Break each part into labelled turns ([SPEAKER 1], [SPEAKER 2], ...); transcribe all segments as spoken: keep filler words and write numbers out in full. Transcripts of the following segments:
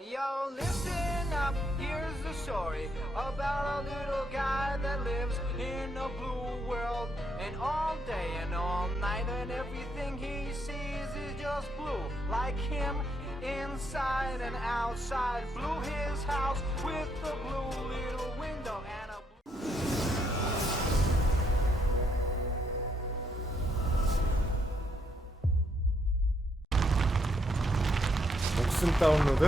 [SPEAKER 1] Yo, listen up, here's the story about a little guy that lives in a blue world. And all day and all night, and everything he sees is just blue. Like him, inside and outside. Blew his house with a blue little window and a
[SPEAKER 2] 목숨 다운로드?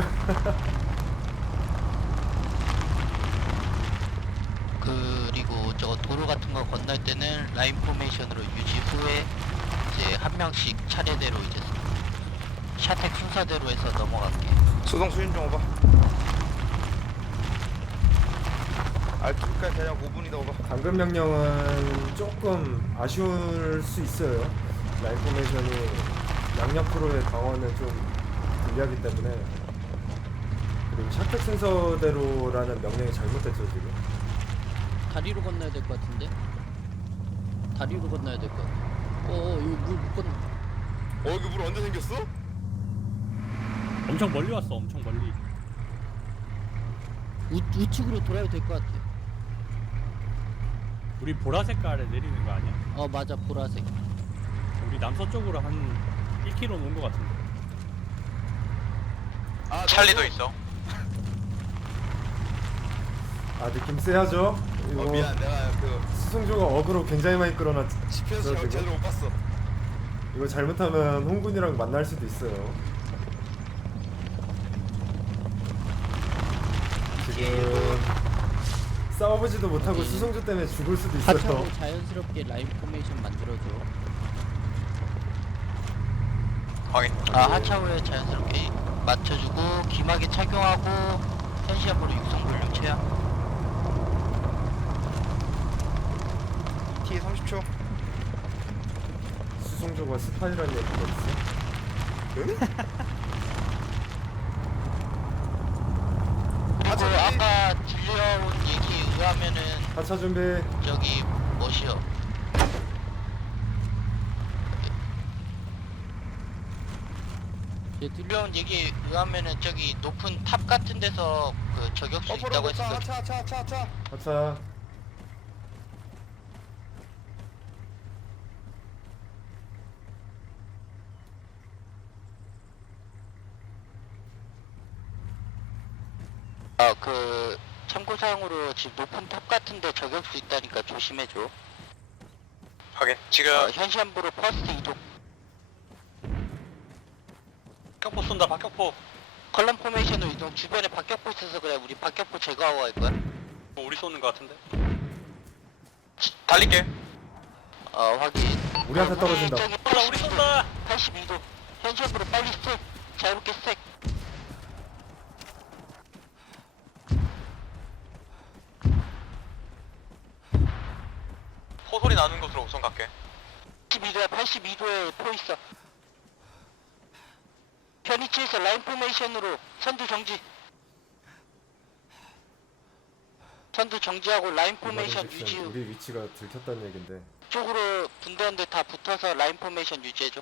[SPEAKER 3] 그리고 저 도로 같은 거 건널 때는 라인 포메이션으로 유지 후에 이제 한 명씩 차례대로 이제 샤텍 순서대로 해서 넘어갈게.
[SPEAKER 4] 수동 수신 좀 오봐. 알트까지 그냥 오 분이다 오봐.
[SPEAKER 2] 방금 명령은 조금 아쉬울 수 있어요. 라인 포메이션이 양옆 프로의 방어는 좀 불리하기 때문에. 그리고 샤텍 순서대로라는 명령이 잘못됐죠 지금.
[SPEAKER 5] 다리로 건너야 될 것 같은데? 다리로 건너야 될 것 같아. 어어 이거 물 못 건너.
[SPEAKER 4] 어 여기 물 언제 생겼어?
[SPEAKER 6] 엄청 멀리 왔어. 엄청 멀리.
[SPEAKER 5] 우, 우측으로 돌아야 될 것 같아.
[SPEAKER 6] 우리 보라색 깔에 내리는 거 아니야?
[SPEAKER 5] 어 맞아 보라색.
[SPEAKER 6] 우리 남서쪽으로 한 일 킬로미터 놓은 거 같은데.
[SPEAKER 4] 아
[SPEAKER 3] 찰리도
[SPEAKER 4] 너도?
[SPEAKER 3] 있어.
[SPEAKER 2] 아 느낌 세하죠? 이거
[SPEAKER 4] 어 미안 내가 그
[SPEAKER 2] 수송조가 어그로 굉장히 많이 끌어놨죠
[SPEAKER 4] 집에서
[SPEAKER 2] 지금?
[SPEAKER 4] 제대로 못 봤어.
[SPEAKER 2] 이거 잘못하면 홍군이랑 만날 수도 있어요. 지금 싸워보지도 못하고 수송조 때문에 죽을 수도 있어요.
[SPEAKER 5] 하차로 자연스럽게 라인 포메이션 만들어줘.
[SPEAKER 3] 확인. 아 하차후에 자연스럽게 맞춰주고 기막에 착용하고 현시압으로 육성 볼륨 체야.
[SPEAKER 4] 티 삼십 초.
[SPEAKER 2] 수송조가 스파이라는 얘기가 있어.
[SPEAKER 4] 응?
[SPEAKER 3] 그리고 아까 들려온 얘기에 의하면은
[SPEAKER 2] 하차 준비.
[SPEAKER 3] 저기 뭐시여
[SPEAKER 5] 얘 들려.
[SPEAKER 3] 들려온 얘기에 의하면은 저기 높은 탑 같은 데서 그 저격수
[SPEAKER 4] 어퍼로
[SPEAKER 3] 있다고
[SPEAKER 4] 차
[SPEAKER 3] 했어.
[SPEAKER 4] 차 차 차 차.
[SPEAKER 2] 하차.
[SPEAKER 3] 아, 그 참고사항으로 지금 높은 탑 같은데 저격수 있다니까 조심해줘.
[SPEAKER 7] 확인. 지금
[SPEAKER 3] 어, 현시함부로 퍼스트 이동.
[SPEAKER 7] 박격포 쏜다. 박격포.
[SPEAKER 3] 컬럼 포메이션으로 이동. 주변에 박격포 있어서 그래. 우리 박격포 제거하고 갈 거야.
[SPEAKER 7] 어, 우리 쏘는 것 같은데. 달릴게.
[SPEAKER 3] 어, 확인.
[SPEAKER 2] 우리한테 떨어진다.
[SPEAKER 3] 저기
[SPEAKER 7] 쏜다. 우리 쏜다.
[SPEAKER 3] 팔십이 도. 현시함부로 빨리 스택. 자유롭게 스택.
[SPEAKER 7] 포소리 나는 곳으로 우선 갈게.
[SPEAKER 3] 팔십이 도야. 팔십이 도에 포 있어. 편위치에서 라인 포메이션으로 선두 정지. 선두 정지하고 라인 포메이션
[SPEAKER 2] 이거는
[SPEAKER 3] 유지 후
[SPEAKER 2] 우리 위치가 들켰다는 얘긴데.
[SPEAKER 3] 쪽으로 분대원들 다 붙어서 라인 포메이션 유지해줘.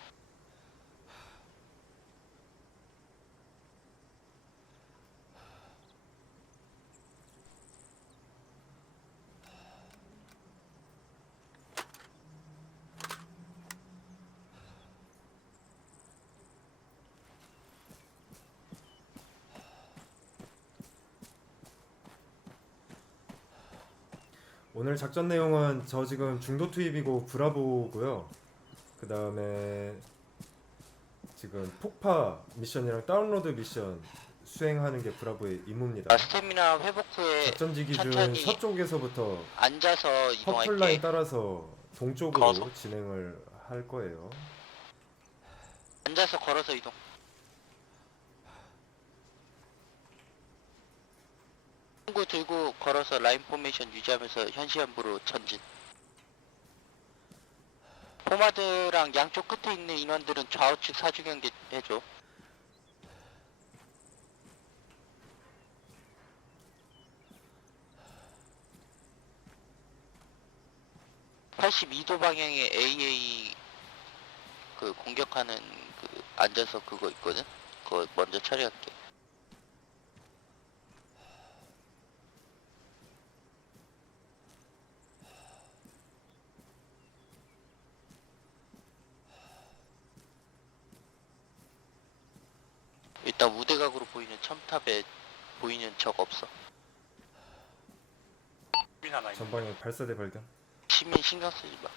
[SPEAKER 2] 오늘 작전 내용은 저 지금 중도 투입이고 브라보고요. 그 다음에 지금 폭파 미션이랑 다운로드 미션 수행하는 게 브라보의 임무입니다.
[SPEAKER 3] 아, 스태미나 회복 후에
[SPEAKER 2] 작전지기 중
[SPEAKER 3] 천천히
[SPEAKER 2] 서쪽에서부터
[SPEAKER 3] 앉아서
[SPEAKER 2] 퍼플 라인
[SPEAKER 3] 이동할게.
[SPEAKER 2] 따라서 동쪽으로
[SPEAKER 7] 가서?
[SPEAKER 2] 진행을 할 거예요.
[SPEAKER 3] 앉아서 걸어서 이동. 친구 들고 걸어서 라인 포메이션 유지하면서 현시연부로 전진. 포마드랑 양쪽 끝에 있는 인원들은 좌우측 사주 경계 해줘. 팔십이 도 방향에 에이에이 그 공격하는 그 앉아서 그거 있거든? 그거 먼저 처리할게. 일단 우대각으로 보이는 첨탑에 보이는 적 없어.
[SPEAKER 7] 시민 하나 있네.
[SPEAKER 2] 전방에 발사대 발견.
[SPEAKER 3] 시민 신경 쓰지 마.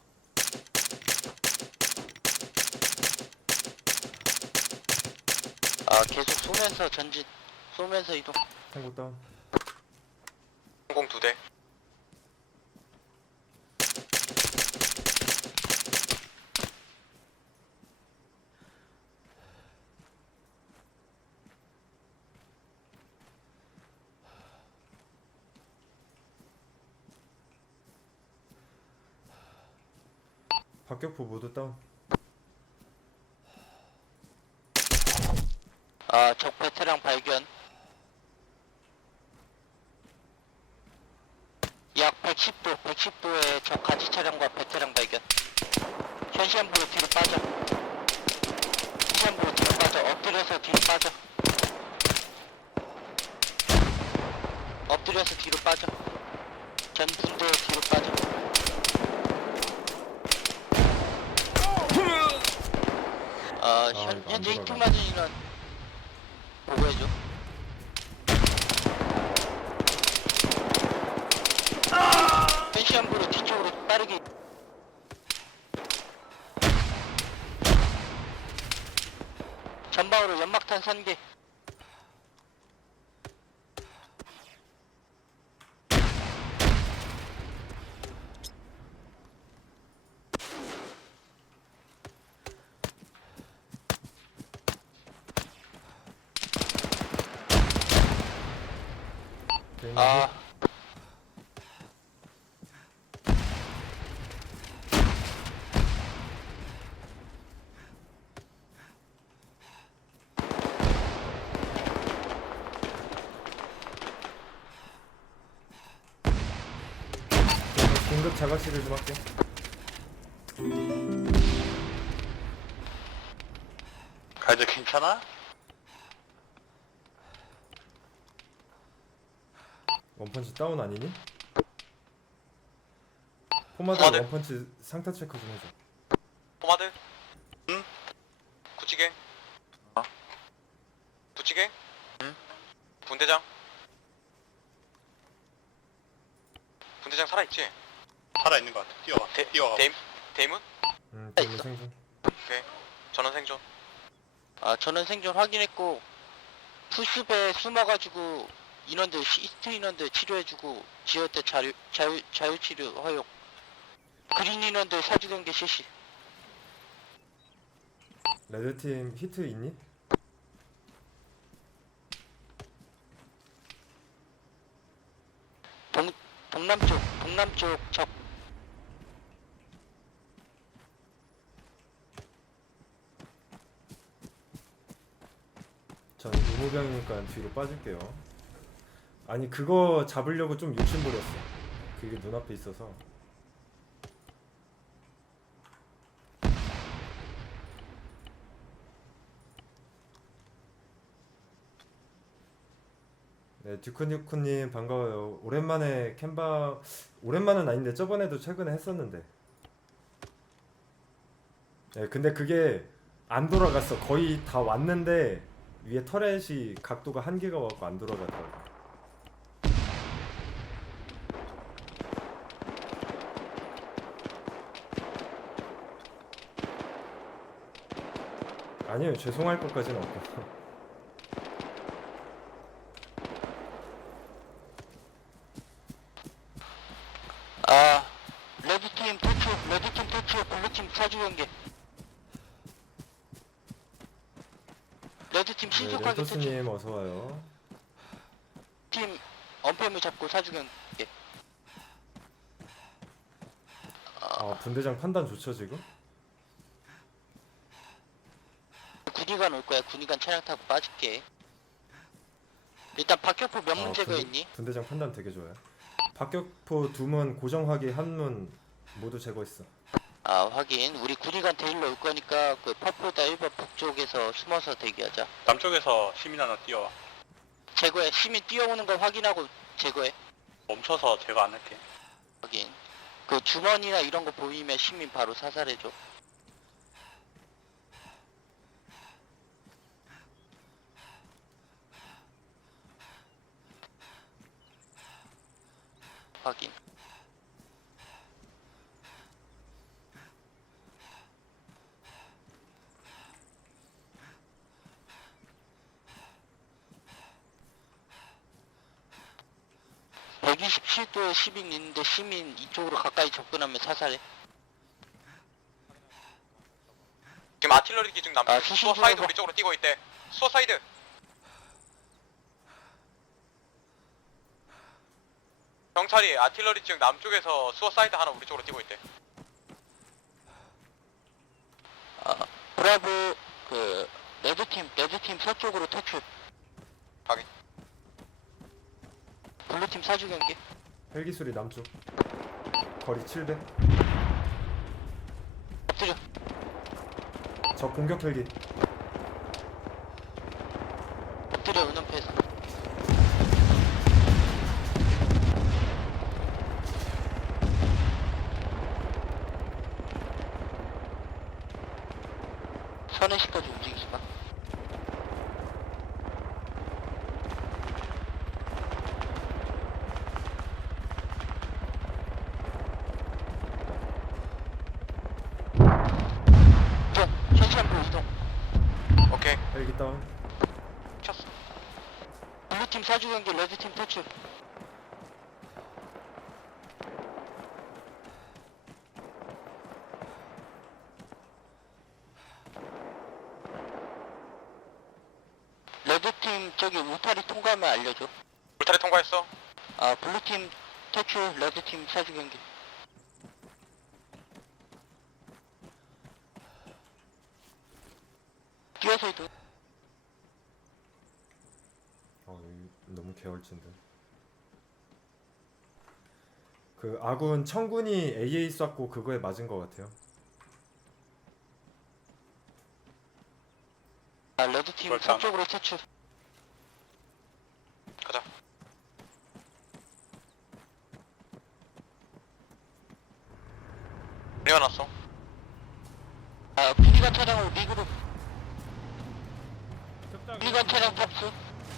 [SPEAKER 3] 아 계속 쏘면서 전진, 쏘면서 이동.
[SPEAKER 2] 탱고 다운.
[SPEAKER 7] 항공 두 대.
[SPEAKER 2] 박격포 모두 다운.
[SPEAKER 3] 아 적 베테랑 발견. 약 백십 도, 백십 도의 적 가지 차량과 베테랑 발견. 현시한부로 뒤로 빠져. 현시한부로 뒤로 빠져. 엎드려서 뒤로 빠져. 엎드려서 뒤로 빠져. 전 분대 뒤로 빠져. 어, 현,
[SPEAKER 2] 이거 안
[SPEAKER 3] 현재
[SPEAKER 2] 돌아가.
[SPEAKER 3] 히트 맞은 인원 보고해줘. 현시한부로 뒤쪽으로 빠르게. 전방으로 연막탄 산개. 아
[SPEAKER 2] 긴급 자각시를 좀 할게.
[SPEAKER 7] 가이드 괜찮아?
[SPEAKER 2] 원펀치 다운 아니니? 포마드
[SPEAKER 7] 포마드?
[SPEAKER 2] 원펀치 상타 체크 좀 해줘.
[SPEAKER 7] 포마드? 응? 구찌개? 어? 부찌개? 응? 분대장? 분대장 살아있지?
[SPEAKER 4] 살아있는 것 같아. 뛰어와.
[SPEAKER 7] 대,
[SPEAKER 4] 뛰어와.
[SPEAKER 7] 데임? 데임은?
[SPEAKER 2] 응, 대문 생존.
[SPEAKER 7] 오케이. 전원 생존.
[SPEAKER 3] 아, 저는 생존 확인했고 풀숲에 숨어가지고 인원들 시스트 인원들 치료해주고 지혈대 자유 자유 자유치료 허용. 그린 인원들 사주 경계 실시.
[SPEAKER 2] 레드팀 히트 있니?
[SPEAKER 3] 동 동남쪽 동남쪽 적.
[SPEAKER 2] 전 의무병이니까 뒤로 빠질게요. 아니 그거 잡으려고 좀 욕심 부렸어. 그게 눈앞에 있어서. 네, 듀크니쿠님 반가워요. 오랜만에 캔바 오랜만은 아닌데 저번에도 최근에 했었는데. 네, 근데 그게 안 돌아갔어. 거의 다 왔는데 위에 터렛이 각도가 한계가 와갖고 안 돌아갔다고. 아니요, 죄송할 것까지는 없고.
[SPEAKER 3] 아 레드팀 도출 레드팀 도출 블루팀 사주 경계. 레드팀
[SPEAKER 2] 네,
[SPEAKER 3] 신속하게 도출.
[SPEAKER 2] 렌토스님 어서 와요.
[SPEAKER 3] 팀 언패물 잡고 사주 경계.
[SPEAKER 2] 아, 분대장 판단 좋죠 지금?
[SPEAKER 3] 군의관 올 거야. 군의관 차량 타고 빠질게. 일단 박격포 몇 문
[SPEAKER 2] 아,
[SPEAKER 3] 제거했니?
[SPEAKER 2] 분대, 분대장 판단 되게 좋아요. 박격포 두 문, 고정화기 한 문 모두 제거했어.
[SPEAKER 3] 아 확인. 우리 군의관 데일러 올 거니까 그 퍼포다 일 번 북쪽에서 숨어서 대기하자.
[SPEAKER 7] 남쪽에서 시민 하나 뛰어와.
[SPEAKER 3] 제거해. 시민 뛰어오는 걸 확인하고 제거해.
[SPEAKER 7] 멈춰서 제가 안 할게.
[SPEAKER 3] 확인. 그 주머니나 이런 거 보이면 시민 바로 사살해줘. 확인. 백이십칠 도에 시민 있는데 시민 이쪽으로 가까이 접근하면 사살해.
[SPEAKER 7] 지금 아틀러리 기준 남쪽
[SPEAKER 3] 아, 수신
[SPEAKER 7] 수어사이드
[SPEAKER 3] 중이고.
[SPEAKER 7] 우리 쪽으로 뛰고 있대. 수어사이드. 경찰이 아틀러리 지역 남쪽에서 수어사이드 하나 우리 쪽으로 뛰고 있대.
[SPEAKER 3] 아, 브라보 그 레드팀 레드팀 서쪽으로 퇴출.
[SPEAKER 7] 확인.
[SPEAKER 3] 블루팀 사주 경계.
[SPEAKER 2] 헬기 소리 남쪽. 거리 칠백.
[SPEAKER 3] 엎드려.
[SPEAKER 2] 적 공격 헬기.
[SPEAKER 3] 엎드려 은원패에서. 선해시까지 움직이지 마. 이동, 현시한부 이동.
[SPEAKER 7] 오케이.
[SPEAKER 2] 헬기 다운.
[SPEAKER 3] 쳤어. 블루팀 사주 경계, 레드팀 퇴출. 레드팀 저기 울타리 통과하면 알려줘.
[SPEAKER 7] 울타리 통과했어.
[SPEAKER 3] 아 블루팀 퇴출, 레드팀 사주 경계. 뛰어서 이동.
[SPEAKER 2] 어, 이- 너무 개월진데. 그 아군 청군이 에이에이 쐈고 그거에 맞은 것 같아요.
[SPEAKER 3] 아 레드팀
[SPEAKER 7] 그렇지
[SPEAKER 3] 서쪽으로 퇴출.
[SPEAKER 7] 가자. 우리가 났어.
[SPEAKER 3] 아 피디가 차량으로 미그룹. 피디가 차량 탑수.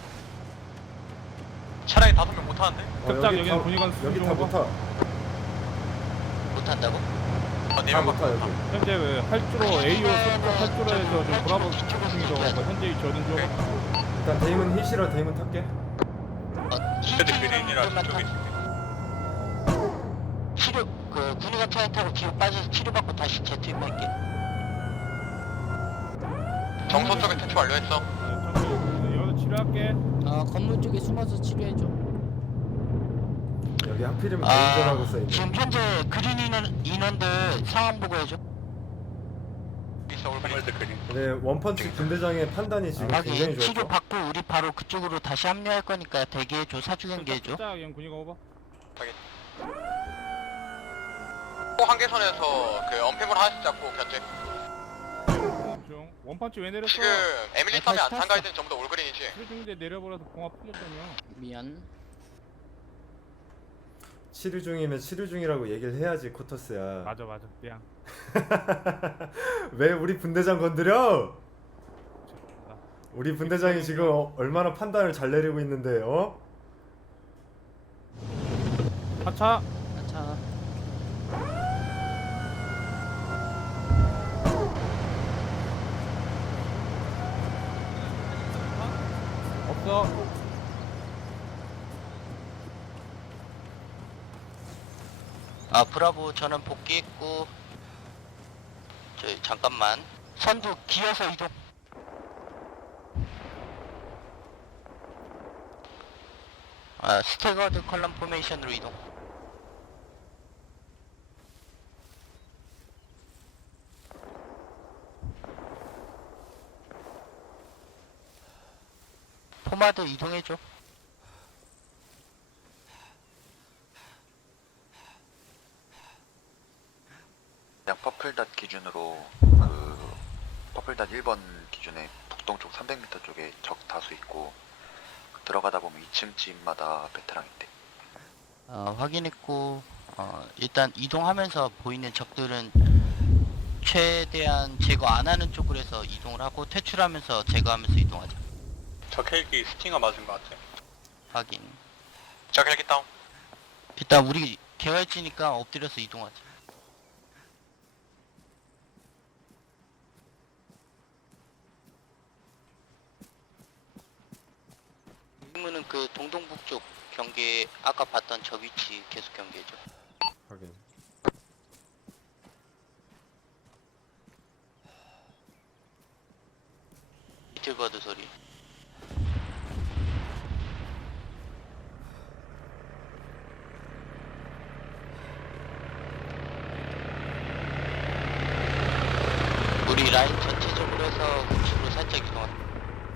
[SPEAKER 7] 차량이 다섯 명 못 타는데?
[SPEAKER 2] 어,
[SPEAKER 6] 급작
[SPEAKER 2] 여기
[SPEAKER 6] 여기는
[SPEAKER 2] 다-
[SPEAKER 6] 군의관
[SPEAKER 2] 여기 다
[SPEAKER 6] 수준으로
[SPEAKER 2] 못 타.
[SPEAKER 3] 못한다고?
[SPEAKER 7] 어, 네
[SPEAKER 2] 다
[SPEAKER 7] 명밖에
[SPEAKER 2] 못 타
[SPEAKER 7] 못 타.
[SPEAKER 2] 여기.
[SPEAKER 6] 현재 왜 활주로 A오 서쪽 활주로에서 좀 브라보 중이죠. 뭐 현재 저는 중
[SPEAKER 2] 일단 데이먼 힐시라 데이먼 탈게.
[SPEAKER 3] 어,
[SPEAKER 7] 그래도 그린이라
[SPEAKER 3] 힐
[SPEAKER 7] 저쪽에 있을게.
[SPEAKER 3] 치료 그 군의관 차량 타고 뒤로 빠져서 치료받고 다시 재투입할게.
[SPEAKER 7] 정서 쪽에 퇴출 완료했어.
[SPEAKER 6] 네, 여기서 치료할게.
[SPEAKER 5] 아 건물 쪽에 숨어서 치료해줘.
[SPEAKER 2] 여기 하필이면
[SPEAKER 3] 아
[SPEAKER 2] 개인전하고 써있네.
[SPEAKER 3] 지금 현재 그린 인원, 인원들 상황 보고해줘.
[SPEAKER 7] 있어 올그린. 그린.
[SPEAKER 2] 근데 원펀치 분대장의 판단이 지금 굉장히
[SPEAKER 3] 확인. 치료
[SPEAKER 2] 좋았죠.
[SPEAKER 3] 받고 우리 바로 그쪽으로 다시 합류할 거니까 대기해줘. 사주 경계해줘.
[SPEAKER 6] 급작 여기는 군의관 오버.
[SPEAKER 7] 또 한계선에서 그 엄폐물 하나씩 잡고 견제.
[SPEAKER 6] 중 원펀치 왜 내렸어?
[SPEAKER 7] 지금 에밀리
[SPEAKER 3] 아,
[SPEAKER 7] 탑에
[SPEAKER 3] 다시
[SPEAKER 7] 안
[SPEAKER 3] 탔어.
[SPEAKER 7] 탄가 있는 전부 다 올그린이지.
[SPEAKER 6] 치료 중인데 내려버려서 봉합 풀렸다며.
[SPEAKER 5] 미안.
[SPEAKER 2] 치료 중이면 치료 중이라고 얘기를 해야지 코터스야.
[SPEAKER 6] 맞아 맞아. 미안.
[SPEAKER 2] 왜 우리 분대장 건드려?
[SPEAKER 6] 죄송합니다.
[SPEAKER 2] 우리 분대장이 지금 어- 얼마나 판단을 잘 내리고 있는데 어?
[SPEAKER 6] 하차.
[SPEAKER 5] 자
[SPEAKER 6] 없어.
[SPEAKER 3] 아 브라보 저는 복귀했고 저희 잠깐만 선두 기어서 이동. 아 스태거드 컬럼 포메이션으로 이동. 포마드 이동해줘.
[SPEAKER 8] 그냥 퍼플닷 기준으로 그 퍼플닷 일 번 기준에 북동쪽 삼백 미터 쪽에 적 다수 있고 들어가다 보면 이 층 집마다 베테랑 있대.
[SPEAKER 3] 어, 확인했고 어, 일단 이동하면서 보이는 적들은 최대한 제거 안 하는 쪽으로 해서 이동을 하고 퇴출하면서 제거하면서 이동하자.
[SPEAKER 7] 저 헬기 스팅어 맞은 것 같아.
[SPEAKER 3] 확인.
[SPEAKER 7] 저 헬기 다운.
[SPEAKER 3] 일단 우리 개활지니까 엎드려서 이동하자. 임무는 그 동동북쪽 경계 아까 봤던 저 위치 계속 경계해줘.
[SPEAKER 2] 확인.
[SPEAKER 3] 비틀버드 소리. 우리 라인 전체적으로 해서 우측으로 살짝 이동한다.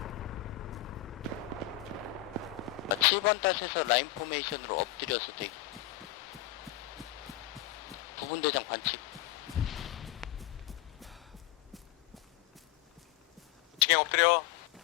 [SPEAKER 3] 칠 번 닷에서 라인 포메이션으로 엎드려서 대기. 부분대장 관측.
[SPEAKER 7] 지갱 엎드려.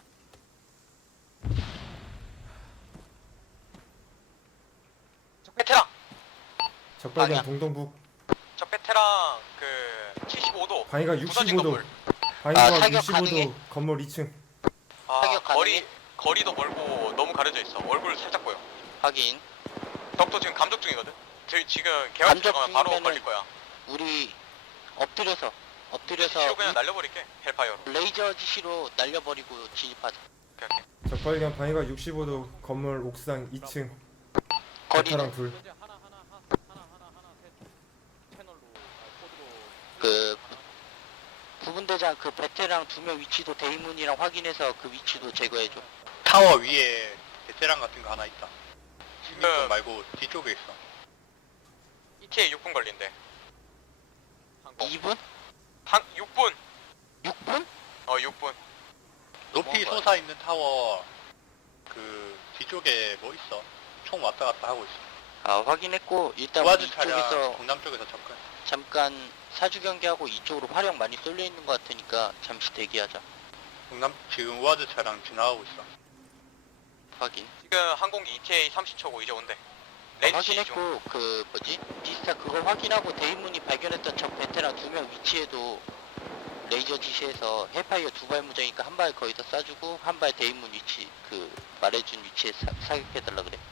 [SPEAKER 7] 적 베테랑.
[SPEAKER 2] 적발견
[SPEAKER 3] 방향.
[SPEAKER 2] 동동북.
[SPEAKER 7] 적 베테랑 그 칠십오 도.
[SPEAKER 2] 방위가
[SPEAKER 7] 부서진
[SPEAKER 2] 육십오 도.
[SPEAKER 7] 건물.
[SPEAKER 2] 방위가
[SPEAKER 3] 아, 사격
[SPEAKER 2] 육십오 도
[SPEAKER 3] 가능해?
[SPEAKER 2] 건물 이 층.
[SPEAKER 7] 아,
[SPEAKER 3] 타격 가능해?
[SPEAKER 7] 거리 거리도 멀고 너무 가려져 있어. 얼굴 살짝 보여.
[SPEAKER 3] 확인.
[SPEAKER 7] 덕도 지금 감적 중이거든. 저희 지금 개활
[SPEAKER 3] 감적
[SPEAKER 7] 들어가면 바로
[SPEAKER 3] 중이면은-
[SPEAKER 7] 걸릴 거야.
[SPEAKER 3] 우리 엎드려서 엎드려서
[SPEAKER 7] 시로 그냥 날려버릴게. 헬파이어로.
[SPEAKER 3] 레이저 지시로 날려버리고 진입하자.
[SPEAKER 7] 오케이, 오케이.
[SPEAKER 2] 적발견 방위가 육십오 도 건물 옥상 이 층.
[SPEAKER 3] 거리는
[SPEAKER 2] 베테랑 둘.
[SPEAKER 6] 현재 하나 하나 하나 하나 하나 하나 셋 채널로 아, 코드로
[SPEAKER 3] 그 부분대장 그 베테랑 두 명 위치도 데이문이랑 확인해서 그 위치도 제거해줘.
[SPEAKER 4] 타워 위에 베테랑 같은 거 하나 있다. 십육 번
[SPEAKER 7] 그-
[SPEAKER 4] 말고 뒤쪽에 있어.
[SPEAKER 7] 이티에이 육 분 걸린대. 항공.
[SPEAKER 3] 이 분?
[SPEAKER 7] 한 육 분.
[SPEAKER 3] 육 분?
[SPEAKER 7] 어 육 분.
[SPEAKER 4] 높이
[SPEAKER 3] 뭔가-
[SPEAKER 4] 솟아 있는 타워 그 뒤쪽에 뭐 있어? 총 왔다 갔다 하고 있어.
[SPEAKER 3] 아 확인했고 일단 우리
[SPEAKER 4] 우아즈 차량
[SPEAKER 3] 이쪽에서
[SPEAKER 4] 동남쪽에서 접근.
[SPEAKER 3] 잠깐 사주 경계하고 이쪽으로 화력 많이 쏠려 있는 것 같으니까 잠시 대기하자.
[SPEAKER 4] 동남 지금 우아즈 차량 지나가고 있어.
[SPEAKER 3] 확인.
[SPEAKER 7] 지금 항공기 이티에이 삼십 초고 이제 온대.
[SPEAKER 3] 아,
[SPEAKER 7] 레이지 중.
[SPEAKER 3] 확인했고 그 뭐지? 비스타 그거 확인하고 데이문이 발견했던 적 베테랑 두 명 위치에도 레이저 지시해서 헬파이어 두 발 무장이니까 한 발 거기다 쏴주고 한 발 데이문 위치 그 말해준 위치에 사, 사격해달라 그래.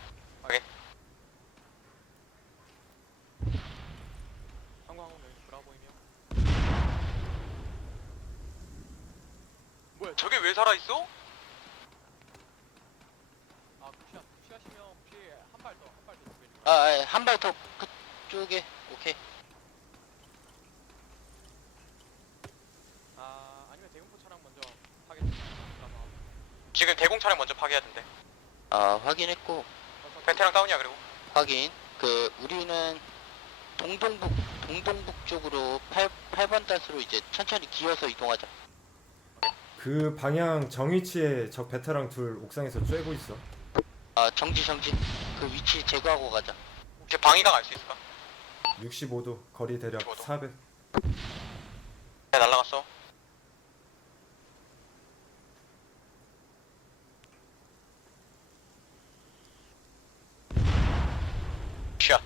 [SPEAKER 6] 항공항공 여기 브라보이며
[SPEAKER 7] 뭐야? 저게 왜 살아 있어?
[SPEAKER 6] 아 푸시하 푸시하시면 혹시 한 발 더 한 발 더 두개
[SPEAKER 3] 아 한 발 더 그쪽에 오케이.
[SPEAKER 6] 아 아니면 대공포 차량 먼저 하겠습니다. 브라보.
[SPEAKER 7] 지금 대공 차량 먼저 파괴해야 된대.
[SPEAKER 3] 아 확인했고
[SPEAKER 7] 베테랑 다운이야 그리고.
[SPEAKER 3] 확인. 그 우리는 동동북 동동북 쪽으로 팔, 팔 번 닷으로 이제 천천히 기어서 이동하자.
[SPEAKER 2] 그 방향 정위치에 적 베테랑 둘 옥상에서 쬐고 있어.
[SPEAKER 3] 아 정지 정지. 그 위치 제거하고 가자.
[SPEAKER 7] 혹시 방위강 알 수 있을까?
[SPEAKER 2] 육십오 도 거리 대략
[SPEAKER 7] 육십오 도.
[SPEAKER 2] 사백.
[SPEAKER 7] 네 날라갔어. 샷.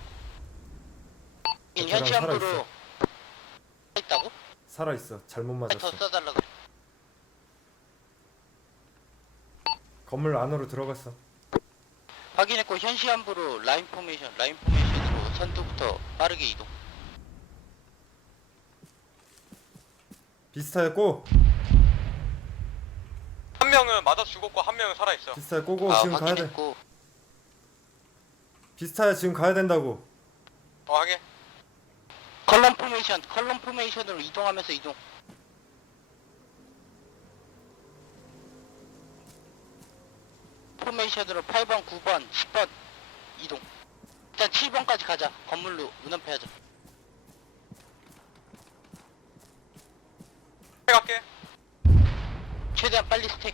[SPEAKER 3] 인
[SPEAKER 2] 베테랑
[SPEAKER 3] 현시함부로
[SPEAKER 2] 살아있어.
[SPEAKER 3] 있다고?
[SPEAKER 2] 살아 있어. 잘못
[SPEAKER 3] 더
[SPEAKER 2] 맞았어.
[SPEAKER 3] 써달라 그래.
[SPEAKER 2] 건물 안으로 들어갔어.
[SPEAKER 3] 확인했고 현시함부로 라인 포메이션 라인 포메이션으로 선두부터 빠르게 이동.
[SPEAKER 2] 비스타에 꼬.
[SPEAKER 7] 한 명은 맞아 죽었고 한 명은 살아 있어.
[SPEAKER 2] 비스타에 꼬고
[SPEAKER 3] 아
[SPEAKER 2] 지금 가야 돼.
[SPEAKER 3] 확인했고
[SPEAKER 2] 비스타야 지금 가야 된다고.
[SPEAKER 7] 어 하게.
[SPEAKER 3] 컬럼 포메이션 컬럼 포메이션으로 이동하면서 이동. 포메이션으로 팔 번, 구 번, 십 번 이동. 일단 칠 번까지 가자. 건물로 운전패하자.
[SPEAKER 7] 갈게.
[SPEAKER 3] 최대한 빨리 스택.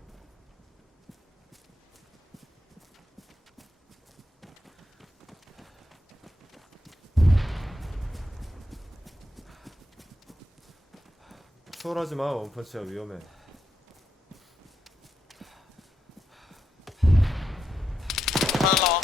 [SPEAKER 2] 수월하지 마. 원펀치야 위험해.
[SPEAKER 7] 하나 나와.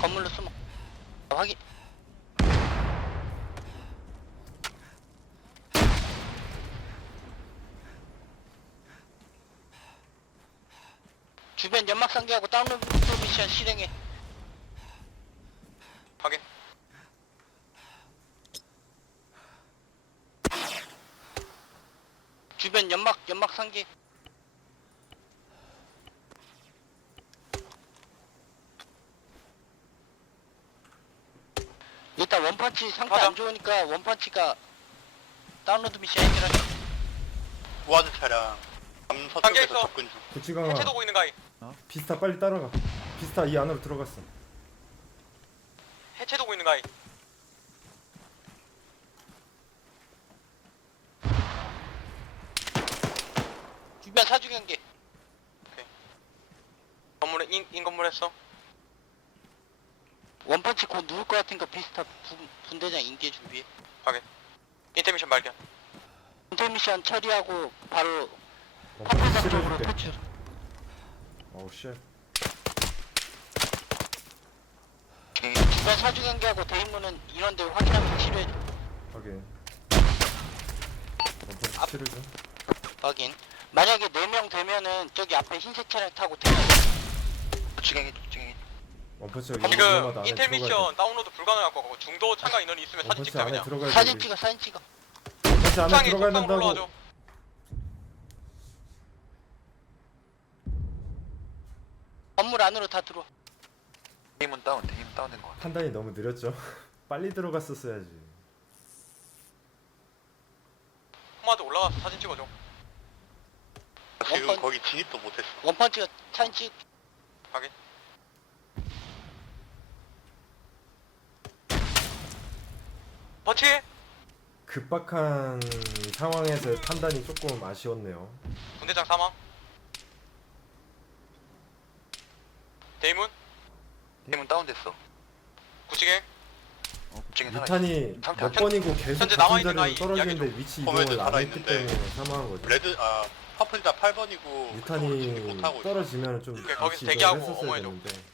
[SPEAKER 3] 건물로 숨어. 확인. 주변 연막 상기하고 다운로드 미션 실행해.
[SPEAKER 7] 확인.
[SPEAKER 3] 주변 연막 연막 상기. 일단 원펀치 상태
[SPEAKER 7] 가자.
[SPEAKER 3] 안 좋으니까 원펀치가 다운로드 미션 해결하자.
[SPEAKER 4] 우아즈 차량 남서쪽에서
[SPEAKER 7] 있어.
[SPEAKER 4] 접근 중.
[SPEAKER 2] 구치강아
[SPEAKER 7] 해체 도고 있는 가이.
[SPEAKER 2] 비스타 빨리 따라가. 비스타 이 안으로 들어갔어.
[SPEAKER 7] 해체 도고 있는 가이.
[SPEAKER 3] 주변 사주 경계.
[SPEAKER 7] 건물에 인, 인 건물 했어.
[SPEAKER 3] 원펀치 곧 누울 것 같으니까 비스타 분, 분대장 인계 준비해.
[SPEAKER 7] 인터미션 발견.
[SPEAKER 3] 인터미션 처리하고 바로
[SPEAKER 2] 어,
[SPEAKER 3] 파편사 쪽으로
[SPEAKER 2] 치료해줄게.
[SPEAKER 3] 퇴출.
[SPEAKER 2] 어우 쉣.
[SPEAKER 3] 주변 사주 경계하고 대인문은 인원들 확인하면서 치료해줘.
[SPEAKER 2] 확인. 원펀치
[SPEAKER 3] 앞-
[SPEAKER 2] 치료 중.
[SPEAKER 3] 확인. 만약에 네 명 되면은 저기 앞에 흰색 차량 타고 퇴출.
[SPEAKER 8] 주행해 주행해.
[SPEAKER 2] 원펀치가
[SPEAKER 7] 지금
[SPEAKER 2] 위험하다. 안에
[SPEAKER 7] 인텔
[SPEAKER 2] 들어가야
[SPEAKER 7] 미션 다운로드 불가능할 거고 중도 참가 인원이 있으면 사진
[SPEAKER 2] 원펀치
[SPEAKER 7] 찍자
[SPEAKER 2] 안에
[SPEAKER 7] 그냥.
[SPEAKER 2] 들어가야 돼.
[SPEAKER 3] 사진
[SPEAKER 2] 우리.
[SPEAKER 3] 찍어 사진 찍어.
[SPEAKER 2] 원펀치 안에
[SPEAKER 7] 옥상에
[SPEAKER 2] 들어가야
[SPEAKER 7] 옥상으로
[SPEAKER 2] 된다고.
[SPEAKER 7] 올라와줘.
[SPEAKER 3] 건물 안으로 다 들어와.
[SPEAKER 8] 테이문 다운 테이문 다운된 거 같아.
[SPEAKER 2] 판단이 너무 느렸죠. 빨리 들어갔었어야지.
[SPEAKER 7] 포마드 올라가서 사진 찍어줘.
[SPEAKER 4] 지금
[SPEAKER 3] 원펀-
[SPEAKER 4] 거기 진입도 못했어.
[SPEAKER 3] 원펀치가 사진 찍.
[SPEAKER 7] 확인. 버치!
[SPEAKER 2] 급박한 상황에서의 판단이 조금 아쉬웠네요.
[SPEAKER 7] 분대장 사망. 데이문?
[SPEAKER 8] 테이문 다운됐어.
[SPEAKER 7] 구치갱?
[SPEAKER 8] 주행 살아.
[SPEAKER 2] 유탄이
[SPEAKER 8] 상태
[SPEAKER 2] 몇
[SPEAKER 8] 안
[SPEAKER 2] 번이고 계속
[SPEAKER 7] 현재
[SPEAKER 2] 같은
[SPEAKER 7] 남아있는
[SPEAKER 2] 자리로
[SPEAKER 7] 아이
[SPEAKER 2] 떨어지는데
[SPEAKER 7] 이야기
[SPEAKER 2] 위치
[SPEAKER 4] 홈에도
[SPEAKER 2] 이동을 안 했기
[SPEAKER 4] 살아있는데.
[SPEAKER 2] 때문에 사망한 거죠.
[SPEAKER 4] 레드 아 퍼플자 팔 번이고
[SPEAKER 2] 유탄이
[SPEAKER 4] 못하고 있어.
[SPEAKER 2] 떨어지면 좀
[SPEAKER 7] 오케이, 거기서
[SPEAKER 2] 위치
[SPEAKER 7] 대기하고
[SPEAKER 2] 이동을 했었어야
[SPEAKER 7] 어머해줘.
[SPEAKER 2] 되는데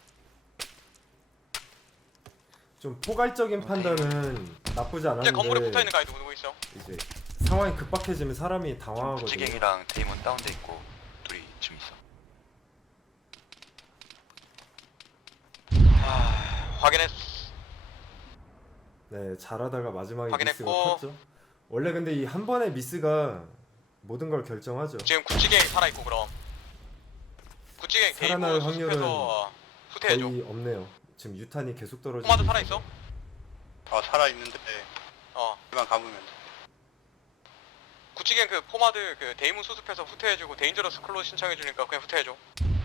[SPEAKER 2] 좀 포괄적인 판단은 나쁘지
[SPEAKER 7] 이제 건물에
[SPEAKER 2] 않았는데
[SPEAKER 7] 붙어있는 가이드 누구 있어?
[SPEAKER 2] 이제 상황이 급박해지면 사람이 당황하거든요.
[SPEAKER 8] 부지갱이랑 테이문 다운돼 있고 둘이 지금 있어.
[SPEAKER 7] 하... 확인했어.
[SPEAKER 2] 네, 잘하다가 마지막에
[SPEAKER 7] 확인했고.
[SPEAKER 2] 미스가 컸죠. 원래 근데 이 한 번의 미스가 모든 걸 결정하죠.
[SPEAKER 7] 지금 구치갱이 살아있고 그럼 구치갱
[SPEAKER 2] 살아날
[SPEAKER 7] 데이브
[SPEAKER 2] 확률은
[SPEAKER 7] 수습해서 후퇴해줘.
[SPEAKER 2] 거의 없네요. 지금 유탄이 계속 떨어지고
[SPEAKER 7] 포마드
[SPEAKER 2] 있어서.
[SPEAKER 7] 살아있어?
[SPEAKER 4] 아 살아있는데
[SPEAKER 7] 어.
[SPEAKER 4] 그만 감으면 돼.
[SPEAKER 7] 구치갱 그 포마드 그 데이문 수습해서 후퇴해주고 데인저러스 클로 신청해주니까 그냥 후퇴해줘.